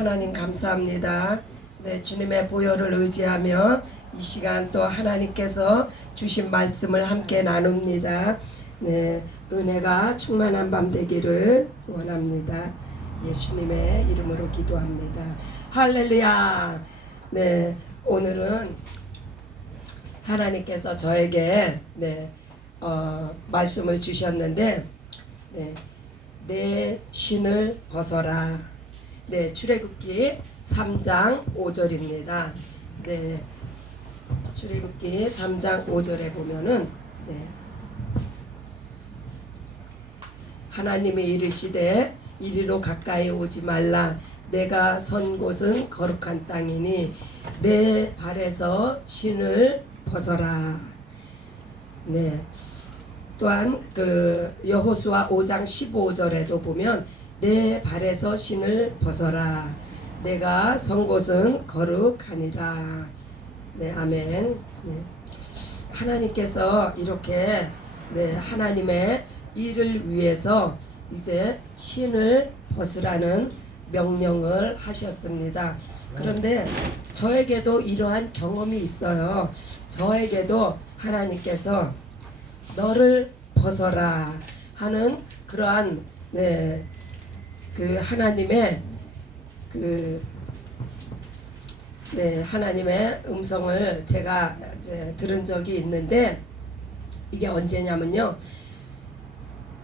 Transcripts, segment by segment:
하나님 감사합니다. 네, 주님의 보혈을 의지하며 이 시간 또 하나님께서 주신 말씀을 함께 나눕니다. 네, 은혜가 충만한 밤 되기를 원합니다. 예수님의 이름으로 기도합니다. 할렐루야. 네, 오늘은 하나님께서 저에게 말씀을 주셨는데 내 신을 벗어라. 출애굽기 3장 5절입니다. 출애굽기 3장 5절에 보면은 하나님이 이르시되 이리로 가까이 오지 말라. 내가 선 곳은 거룩한 땅이니 내 발에서 신을 벗어라. 또한 그 여호수아 5장 15절에도 보면 내 발에서 신을 벗어라. 내가 선 곳은 거룩하니라. 아멘. 하나님께서 이렇게 하나님의 일을 위해서 이제 신을 벗으라는 명령을 하셨습니다. 그런데 저에게도 이러한 경험이 있어요. 저에게도 하나님께서 너를 벗어라 하는 그러한 그 하나님의 하나님의 음성을 제가 들은 적이 있는데, 이게 언제냐면요,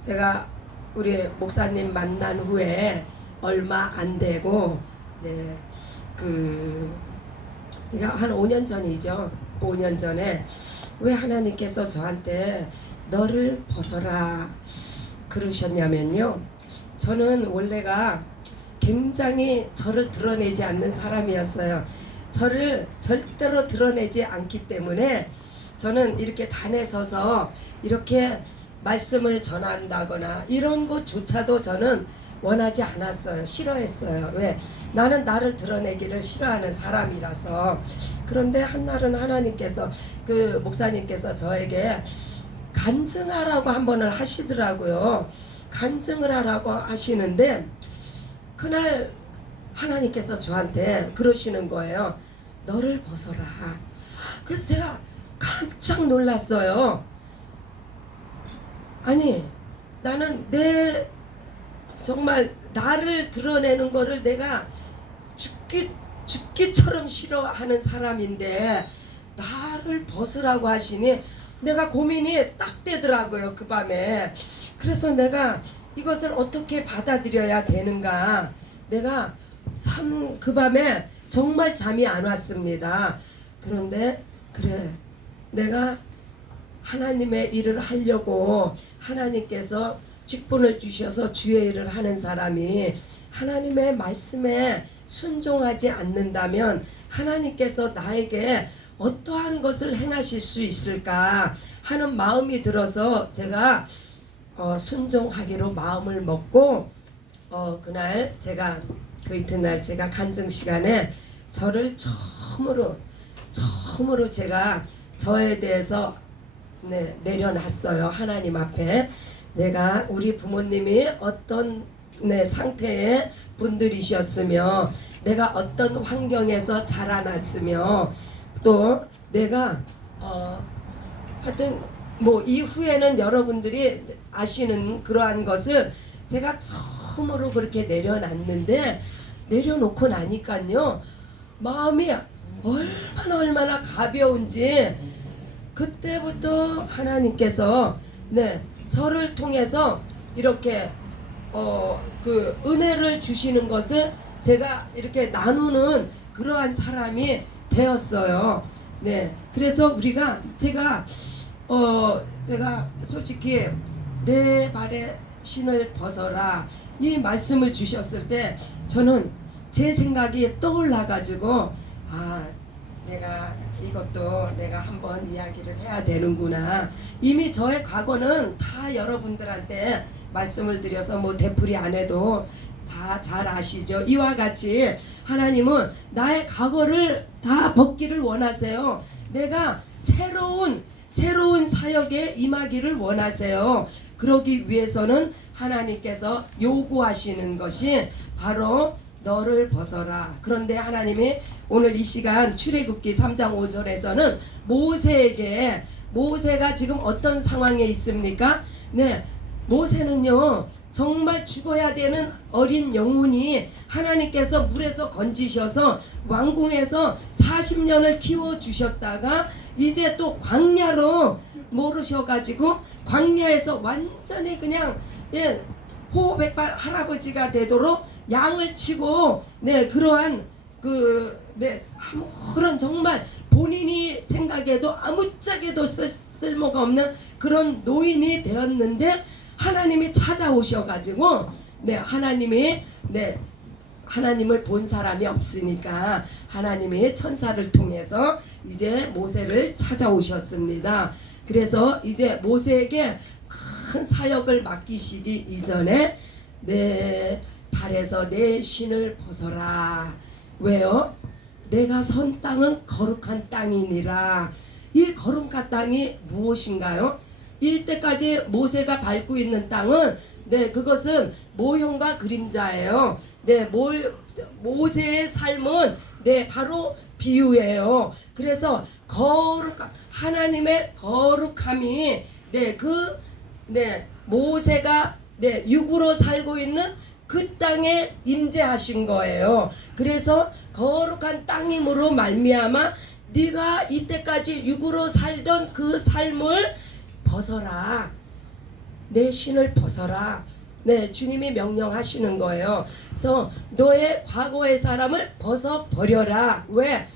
제가 우리 목사님 만난 후에 얼마 안 되고 그러니까 한 5년 전이죠. 5년 전에 왜 하나님께서 저한테 너를 벗어라 그러셨냐면요, 저는 원래가 굉장히 저를 드러내지 않는 사람이었어요. 저를 절대로 드러내지 않기 때문에 저는 이렇게 단에 서서 이렇게 말씀을 전한다거나 이런 것조차도 저는 원하지 않았어요. 싫어했어요. 왜? 나는 나를 드러내기를 싫어하는 사람이라서. 그런데 한날은 하나님께서 그 목사님께서 저에게 간증하라고 한 번을 하시더라고요. 간증을 하라고 하시는데 그날 하나님께서 저한테 그러시는 거예요. 너를 벗어라. 그래서 제가 깜짝 놀랐어요. 아니, 나는 정말 나를 드러내는 거를 내가 죽기처럼 싫어하는 사람인데 나를 벗으라고 하시니 내가 고민이 딱 되더라고요, 그 밤에. 그래서 내가 이것을 어떻게 받아들여야 되는가, 내가 참 그 밤에 정말 잠이 안 왔습니다. 그런데 그래, 내가 하나님의 일을 하려고 하나님께서 직분을 주셔서 주의 일을 하는 사람이 하나님의 말씀에 순종하지 않는다면 하나님께서 나에게 어떠한 것을 행하실 수 있을까 하는 마음이 들어서 제가 순종하기로 마음을 먹고 그날 제가 그 이튿날 제가 간증 시간에 저를 처음으로 제가 저에 대해서 내려놨어요. 하나님 앞에 내가 우리 부모님이 어떤 상태의 분들이셨으며 내가 어떤 환경에서 자라났으며 또 내가 하여튼 뭐 이후에는 여러분들이 아시는 그러한 것을 제가 처음으로 그렇게 내려놨는데, 내려놓고 나니까요 마음이 얼마나 가벼운지 그때부터 하나님께서 저를 통해서 이렇게 그 은혜를 주시는 것을 제가 이렇게 나누는 그러한 사람이 되었어요. 그래서 우리가 제가 솔직히 내 발에 신을 벗어라 이 말씀을 주셨을 때 저는 제 생각이 떠올라 가지고 내가 이것도 내가 한번 이야기를 해야 되는구나. 이미 저의 과거는 다 여러분들한테 말씀을 드려서 뭐 되풀이 안 해도 다 잘 아시죠. 이와 같이 하나님은 나의 과거를 다 벗기를 원하세요. 내가 새로운 사역에 임하기를 원하세요. 그러기 위해서는 하나님께서 요구하시는 것이 바로 너를 벗어라. 그런데 하나님이 오늘 이 시간 출애굽기 3장 5절에서는 모세에게, 모세가 지금 어떤 상황에 있습니까? 네, 모세는요 정말 죽어야 되는 어린 영혼이 하나님께서 물에서 건지셔서 왕궁에서 40년을 키워주셨다가 이제 또 광야로 모르셔가지고 광야에서 완전히 그냥 호백발 할아버지가 되도록 양을 치고 그러한 아무런 정말 본인이 생각해도 아무짝에도 쓸모가 없는 그런 노인이 되었는데 하나님이 찾아오셔가지고 하나님을 본 사람이 없으니까 하나님이 천사를 통해서 이제 모세를 찾아오셨습니다. 그래서 이제 모세에게 큰 사역을 맡기시기 이전에 내 발에서 내 신을 벗어라. 왜요? 내가 선 땅은 거룩한 땅이니라. 이 거룩한 땅이 무엇인가요? 이때까지 모세가 밟고 있는 땅은 그것은 모형과 그림자예요. 모세의 삶은 바로 비유예요. 그래서 하나님의 거룩함이 모세가 육으로 살고 있는 그 땅에 임재하신 거예요. 그래서 거룩한 땅임으로 말미암아 네가 이때까지 육으로 살던 그 삶을 벗어라. 내 신을 벗어라. 주님이 명령하시는 거예요. 그래서 너의 과거의 사람을 벗어버려라. 왜?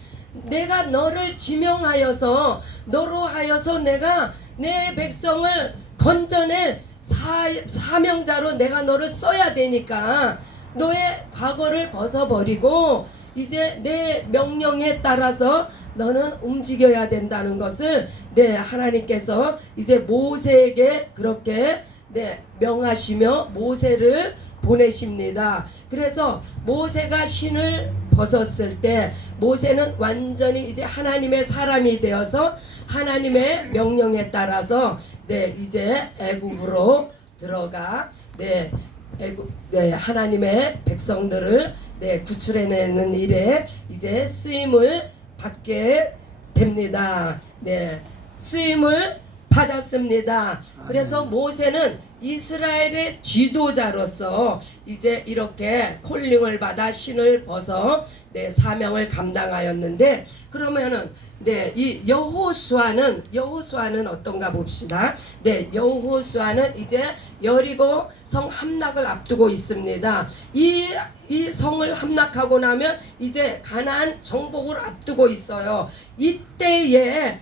내가 너를 지명하여서 너로 하여서 내가 내 백성을 건져낼 사명자로 내가 너를 써야 되니까 너의 과거를 벗어버리고 이제 내 명령에 따라서 너는 움직여야 된다는 것을 하나님께서 이제 모세에게 그렇게 명하시며 모세를 보내십니다. 그래서 모세가 신을 벗었을 때 모세는 완전히 이제 하나님의 사람이 되어서 하나님의 명령에 따라서 이제 애굽으로 들어가 하나님의 백성들을 구출해내는 일에 이제 쓰임을 받게 됩니다. 쓰임을 받았습니다. 그래서 모세는 이스라엘의 지도자로서 이제 이렇게 콜링을 받아 신을 벗어 사명을 감당하였는데, 그러면은 이 여호수아는 어떤가 봅시다. 여호수아는 이제 여리고 성 함락을 앞두고 있습니다. 이 성을 함락하고 나면 이제 가나안 정복을 앞두고 있어요. 이때에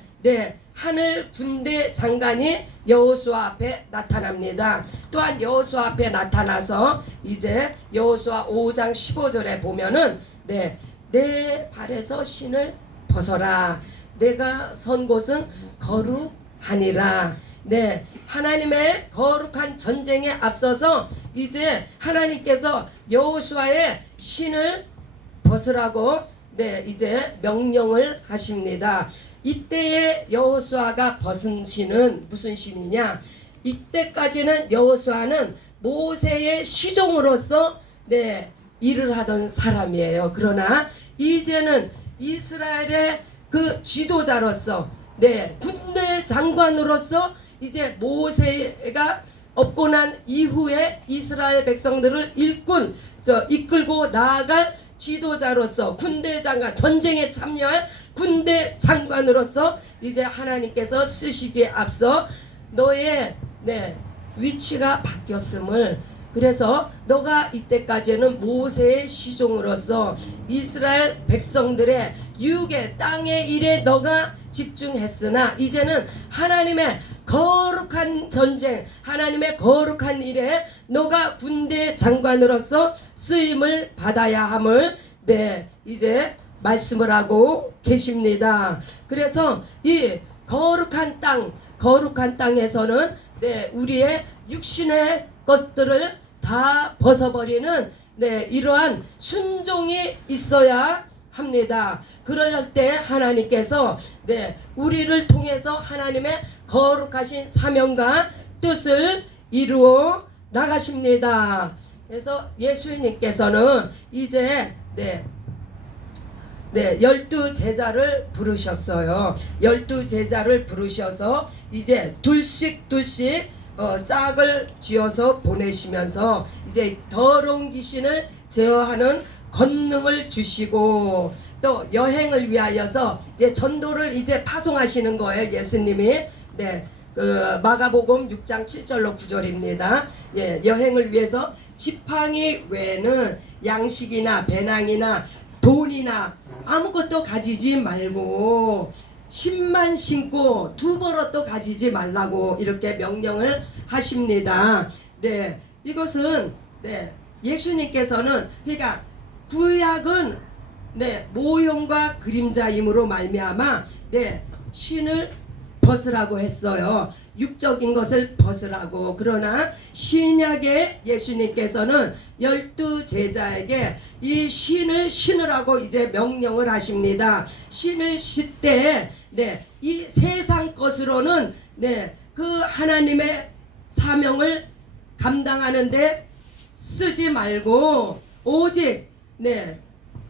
하늘 군대 장관이 여호수아 앞에 나타납니다. 또한 여호수아 앞에 나타나서 이제 여호수아 5장 15절에 보면은 내 발에서 신을 벗어라. 내가 선 곳은 거룩하니라. 하나님의 거룩한 전쟁에 앞서서 이제 하나님께서 여호수아의 신을 벗으라고 이제 명령을 하십니다. 이때의 여호수아가 벗은 신은 무슨 신이냐? 이때까지는 여호수아는 모세의 시종으로서 일을 하던 사람이에요. 그러나 이제는 이스라엘의 그 지도자로서 군대 장관으로서 이제 모세가 없고 난 이후에 이스라엘 백성들을 이끌고 나아갈 지도자로서 군대 장관, 전쟁에 참여할 군대 장관으로서 이제 하나님께서 쓰시기에 앞서 너의 위치가 바뀌었음을, 그래서 너가 이때까지는 모세의 시종으로서 이스라엘 백성들의 유괴 땅의 일에 너가 집중했으나 이제는 하나님의 거룩한 전쟁, 하나님의 거룩한 일에 너가 군대 장관으로서 쓰임을 받아야 함을 이제 말씀을 하고 계십니다. 그래서 이 거룩한 땅에서는 우리의 육신의 것들을 다 벗어버리는 이러한 순종이 있어야 합니다. 그럴 때 하나님께서 우리를 통해서 하나님의 거룩하신 사명과 뜻을 이루어 나가십니다. 그래서 예수님께서는 이제 12 제자를 부르셨어요. 12 제자를 부르셔서 이제 둘씩 짝을 지어서 보내시면서 이제 더러운 귀신을 제어하는 권능을 주시고 또 여행을 위하여서 이제 전도를 이제 파송하시는 거예요. 예수님이. 그 마가복음 6장 7절로 9절입니다. 여행을 위해서 지팡이 외에는 양식이나 배낭이나 돈이나 아무것도 가지지 말고 10만 신고 2버릇도 가지지 말라고 이렇게 명령을 하십니다. 이것은 예수님께서는 그러니까 구약은 모형과 그림자임으로 말미암아 신을 벗으라고 했어요. 육적인 것을 벗으라고. 그러나 신약의 예수님께서는 12 제자에게 이 신을 신으라고 이제 명령을 하십니다. 신을 실 때 이 세상 것으로는 그 하나님의 사명을 감당하는데 쓰지 말고 오직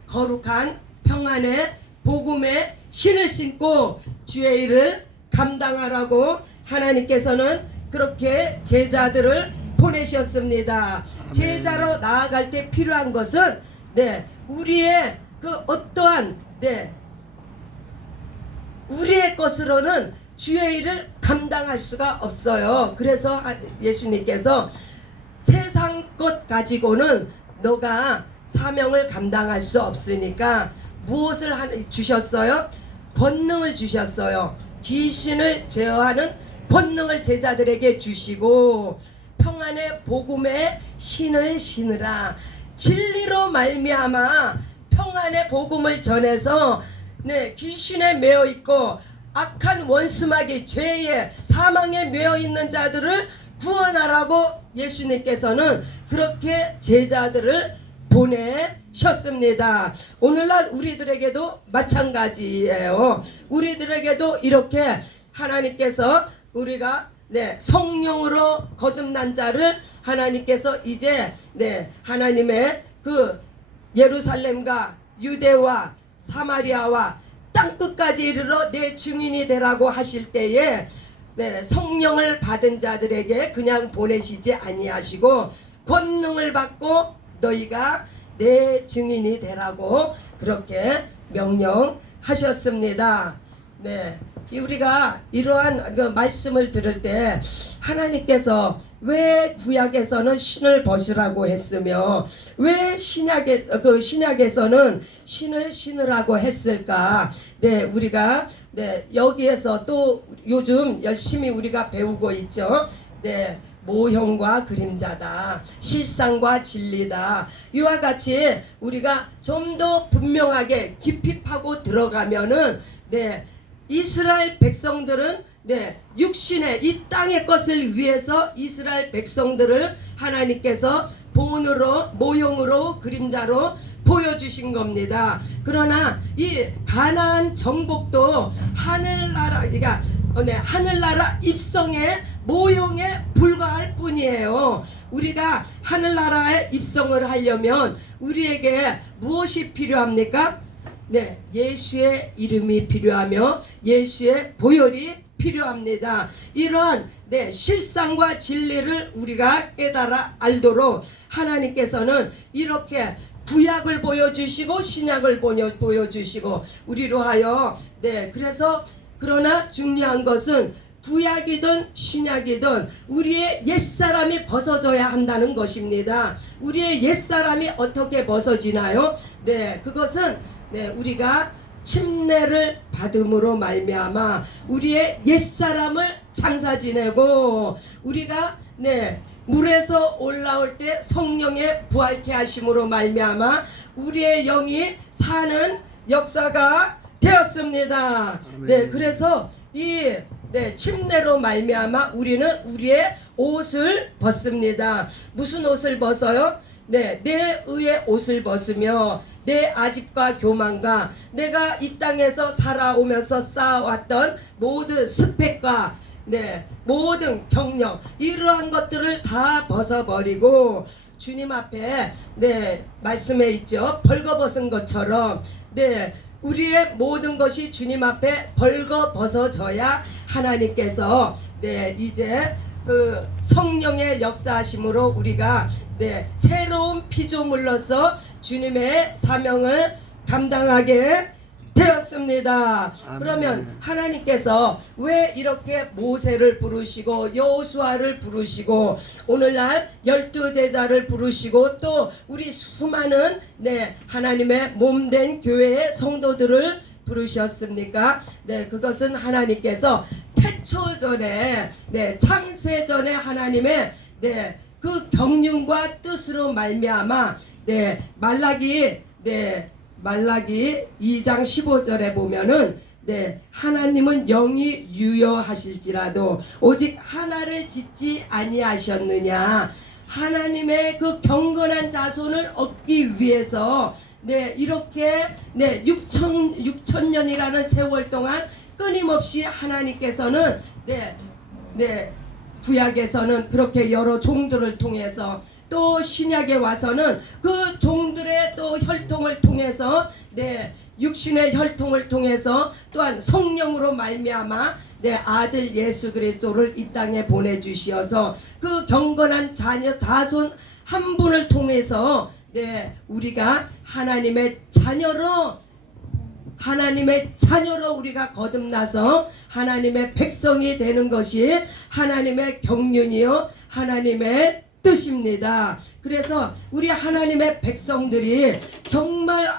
거룩한 평안의 복음의 신을 신고 주의 일을 감당하라고 하나님께서는 그렇게 제자들을 보내셨습니다. 제자로 나아갈 때 필요한 것은 우리의 그 어떠한 우리의 것으로는 주의 일을 감당할 수가 없어요. 그래서 예수님께서 세상 것 가지고는 너가 사명을 감당할 수 없으니까 무엇을 주셨어요? 권능을 주셨어요. 귀신을 제어하는 권능을 제자들에게 주시고 평안의 복음의 신을 신으라. 진리로 말미암아 평안의 복음을 전해서 귀신에 매어 있고 악한 원수마귀 죄에 사망에 매어 있는 자들을 구원하라고 예수님께서는 그렇게 제자들을 보내셨습니다. 오늘날 우리들에게도 마찬가지예요. 우리들에게도 이렇게 하나님께서 우리가 성령으로 거듭난 자를 하나님께서 이제 하나님의 그 예루살렘과 유대와 사마리아와 땅끝까지 이르러 내 증인이 되라고 하실 때에 성령을 받은 자들에게 그냥 보내시지 아니하시고 권능을 받고 너희가 내 증인이 되라고 그렇게 명령하셨습니다. 우리가 이러한 그 말씀을 들을 때 하나님께서 왜 구약에서는 신을 벗으라고 했으며 왜 신약에서는 신을 신으라고 했을까? 우리가 여기에서 또 요즘 열심히 우리가 배우고 있죠. 모형과 그림자다. 실상과 진리다. 이와 같이 우리가 좀 더 분명하게 깊이 파고 들어가면은 이스라엘 백성들은 육신의 이 땅의 것을 위해서 이스라엘 백성들을 하나님께서 본으로 모형으로 그림자로 보여주신 겁니다. 그러나 이 가나안 정복도 하늘나라 그러니까 하늘나라 입성의 모형에 불과할 뿐이에요. 우리가 하늘나라에 입성을 하려면 우리에게 무엇이 필요합니까? 예수의 이름이 필요하며 예수의 보혈이 필요합니다. 이러한 실상과 진리를 우리가 깨달아 알도록 하나님께서는 이렇게 구약을 보여주시고 신약을 보여주시고 우리로 하여 그래서 그러나 중요한 것은 구약이든 신약이든 우리의 옛사람이 벗어져야 한다는 것입니다. 우리의 옛사람이 어떻게 벗어지나요? 그것은 우리가 침례를 받음으로 말미암아 우리의 옛사람을 장사 지내고 우리가 물에서 올라올 때 성령의 부활케 하심으로 말미암아 우리의 영이 사는 역사가 되었습니다. 그래서 이 침례로 말미암아 우리는 우리의 옷을 벗습니다. 무슨 옷을 벗어요? 내 의의 옷을 벗으며 내 아집과 교만과 내가 이 땅에서 살아오면서 쌓아왔던 모든 스펙과 모든 경력 이러한 것들을 다 벗어버리고 주님 앞에 말씀에 있죠. 벌거벗은 것처럼 우리의 모든 것이 주님 앞에 벌거벗어져야 하나님께서 이제 그 성령의 역사하심으로 우리가 새로운 피조물로서 주님의 사명을 감당하게 되었습니다. 아멘. 그러면 하나님께서 왜 이렇게 모세를 부르시고 여호수아를 부르시고 오늘날 12제자를 부르시고 또 우리 수많은 하나님의 몸된 교회의 성도들을 부르셨습니까? 그것은 하나님께서 태초전에 창세전에 하나님의 그 경륜과 뜻으로 말미암아 말라기 2장 15절에 보면은 하나님은 영이 유효하실지라도 오직 하나를 짓지 아니하셨느냐. 하나님의 그 경건한 자손을 얻기 위해서 이렇게 6천 년이라는 세월 동안 끊임없이 하나님께서는 구약에서는 그렇게 여러 종들을 통해서 또 신약에 와서는 그 종들의 또 혈통을 통해서 육신의 혈통을 통해서 또한 성령으로 말미암아 아들 예수 그리스도를 이 땅에 보내주시어서 그 경건한 자손 한 분을 통해서 우리가 하나님의 자녀로 우리가 거듭나서 하나님의 백성이 되는 것이 하나님의 경륜이요 하나님의 뜻입니다. 그래서 우리 하나님의 백성들이 정말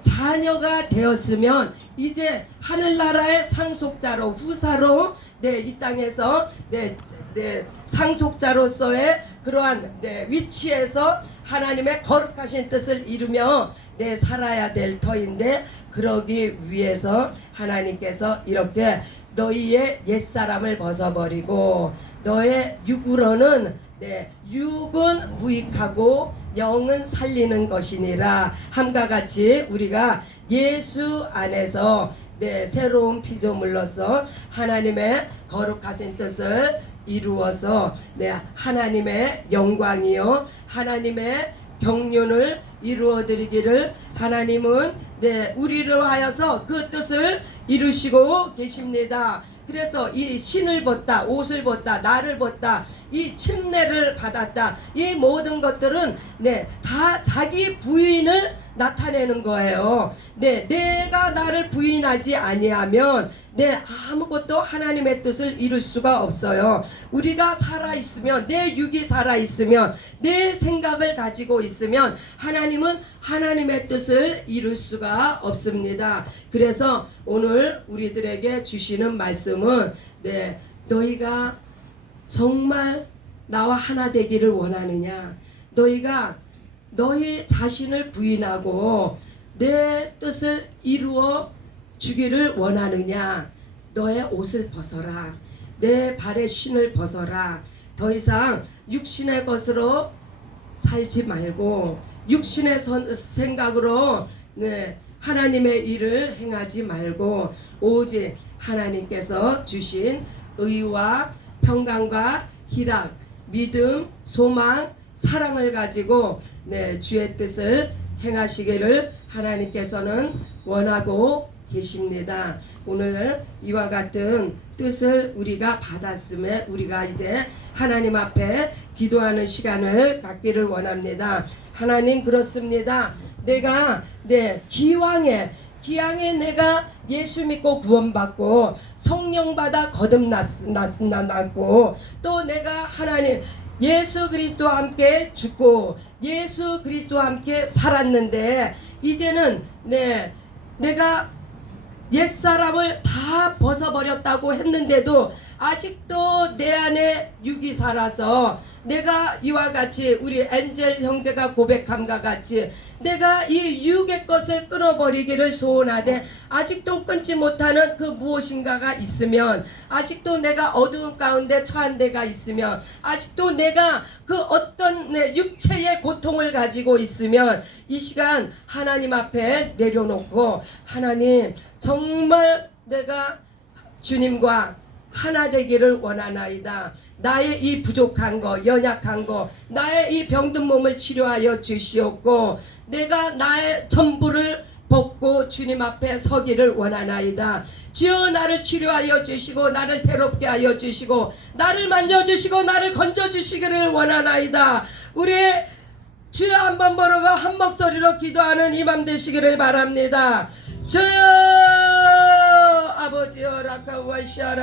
자녀가 되었으면 이제 하늘나라의 상속자로 후사로 이 땅에서 상속자로서의 그러한 위치에서 하나님의 거룩하신 뜻을 이루며 살아야 될 터인데 그러기 위해서 하나님께서 이렇게 너희의 옛사람을 벗어버리고 너의 육으로는 육은 무익하고 영은 살리는 것이니라 함과 같이 우리가 예수 안에서 새로운 피조물로서 하나님의 거룩하신 뜻을 이루어서 하나님의 영광이요 하나님의 경륜을 이루어드리기를 하나님은 우리로 하여서 그 뜻을 이루시고 계십니다. 그래서 이 신을 벗다, 옷을 벗다, 나를 벗다, 이 침례를 받았다, 이 모든 것들은 다 자기 부인을 나타내는 거예요. 내가 나를 부인하지 아니하면 아무것도 하나님의 뜻을 이룰 수가 없어요. 우리가 살아있으면 내 육이 살아있으면 내 생각을 가지고 있으면 하나님은 하나님의 뜻을 이룰 수가 없습니다. 그래서 오늘 우리들에게 주시는 말씀은 너희가 정말 나와 하나 되기를 원하느냐. 너희가 너희 자신을 부인하고 내 뜻을 이루어 주기를 원하느냐. 너의 옷을 벗어라. 내 발의 신을 벗어라. 더 이상 육신의 것으로 살지 말고 육신의 생각으로 하나님의 일을 행하지 말고 오직 하나님께서 주신 의와 평강과 희락, 믿음, 소망, 사랑을 가지고 주의 뜻을 행하시기를 하나님께서는 원하고 계십니다. 오늘 이와 같은 뜻을 우리가 받았음에 우리가 이제 하나님 앞에 기도하는 시간을 갖기를 원합니다. 하나님 그렇습니다. 내가 기왕에 내가 예수 믿고 구원받고 성령 받아 거듭났고 또 내가 하나님 예수 그리스도와 함께 죽고 예수 그리스도와 함께 살았는데 이제는 내가 옛사람을 다 벗어버렸다고 했는데도 아직도 내 안에 육이 살아서 내가 이와 같이 우리 엔젤 형제가 고백함과 같이 내가 이 육의 것을 끊어버리기를 소원하되 아직도 끊지 못하는 그 무엇인가가 있으면 아직도 내가 어두운 가운데 처한 데가 있으면 아직도 내가 그 어떤 육체의 고통을 가지고 있으면 이 시간 하나님 앞에 내려놓고 하나님 정말 내가 주님과 하나 되기를 원하나이다. 나의 이 부족한 거, 연약한 거, 나의 이 병든 몸을 치료하여 주시옵고 내가 나의 전부를 벗고 주님 앞에 서기를 원하나이다. 주여 나를 치료하여 주시고 나를 새롭게 하여 주시고 나를 만져주시고 나를 건져주시기를 원하나이다. 우리의 주여 한번 보러가 한 목소리로 기도하는 이 맘 되시기를 바랍니다. 주여 아버지여 라카와시아라